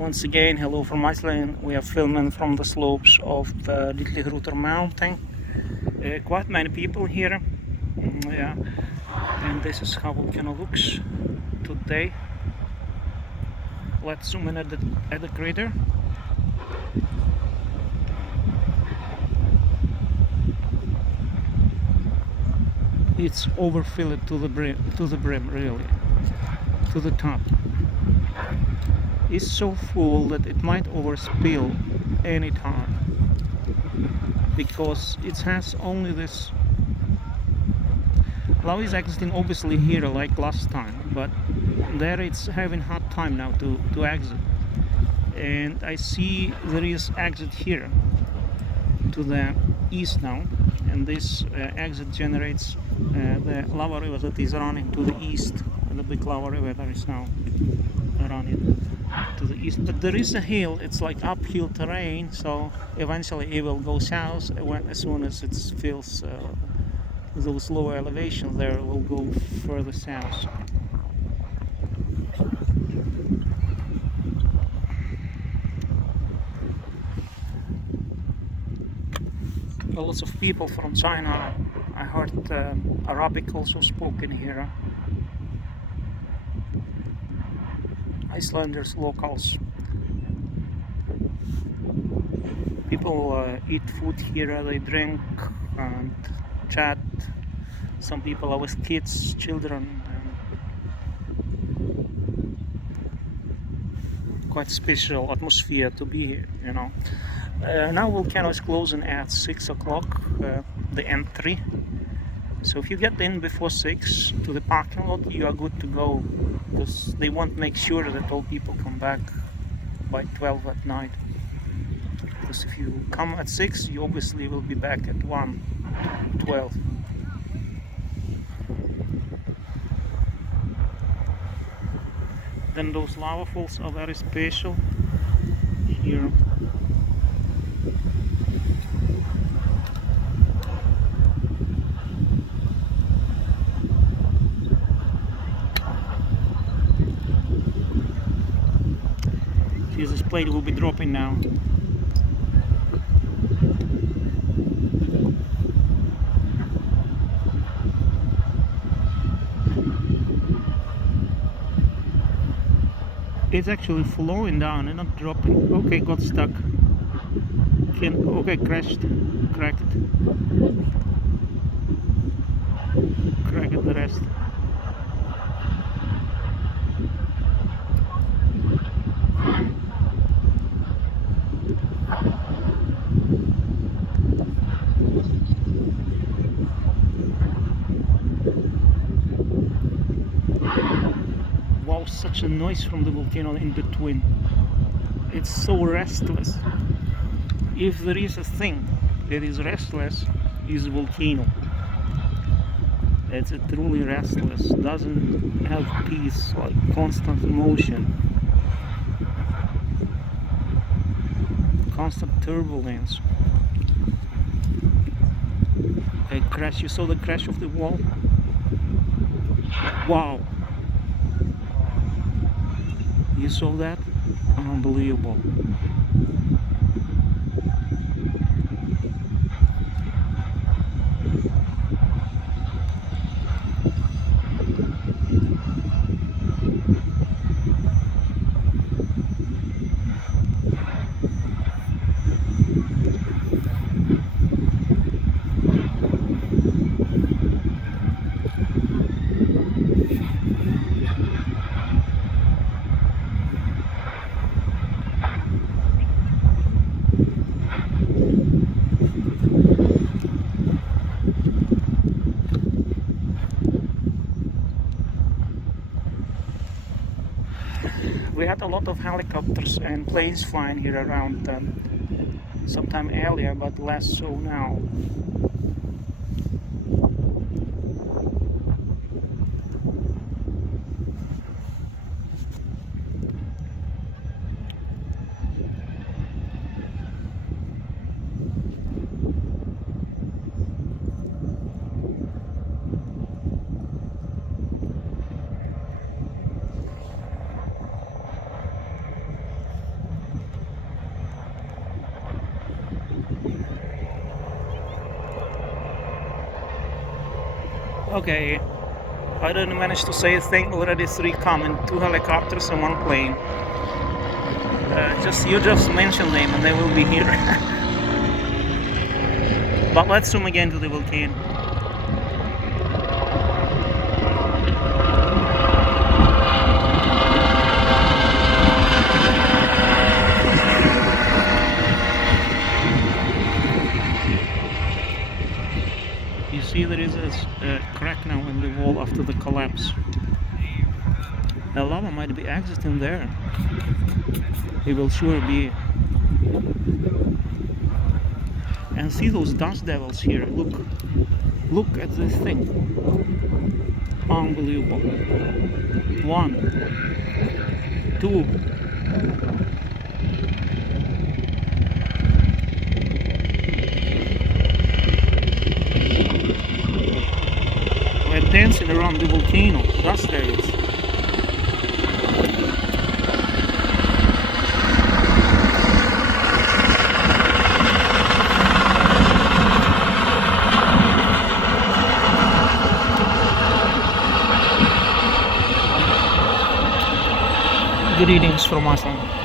Once again, hello from Iceland. We are filming from the slopes of Litlihrutur mountain. Quite many people here. Yeah, and this is how volcano looks today. Let's zoom in at the crater. It's overfilled to the brim, really, to the top. It's so full that it might overspill any time, because it has only this. Lava is exiting obviously here like last time, but there it's having hard time now to exit. And I see there is exit here to the east now, and this exit generates the lava river that is running to the east. The big lava river that is now running to the east. But there is a hill, it's like uphill terrain, so eventually it will go south as soon as it feels those lower elevations there. It will go further south. Lots of people from China. I heard Arabic also spoken here. Icelanders, locals. People eat food here, they drink and chat. Some people are with kids, children. Quite special atmosphere to be here, you know. Now volcano is closing at 6 o'clock, the entry. So if you get in before 6 to the parking lot, you are good to go, because they won't make sure that all people come back by 12 at night. Because if you come at 6, you obviously will be back at 1:12. Then those lava falls are very special here. This plate will be dropping now. It's actually flowing down and not dropping. Okay, got stuck. Okay, crashed, cracked the rest. Wow, such a noise from the volcano in between. It's so restless. If there is a thing that is restless, is volcano. It's truly restless, doesn't have peace, like constant motion, constant turbulence. A crash, you saw the crash of the wall? Wow! You saw that? Unbelievable. We had a lot of helicopters and planes flying here around sometime earlier, but less so now. Okay, I didn't manage to say a thing. Already 3 coming, 2 helicopters and 1 plane. You just mention them and they will be here. But let's zoom again to the volcano. You see there is a crack now in the wall after the collapse. The lava might be exiting there. It will sure be. And see those dust devils here. Look at this thing. Unbelievable. 1, 2. We're dancing around the volcano. Dust devils. Greetings from Iceland.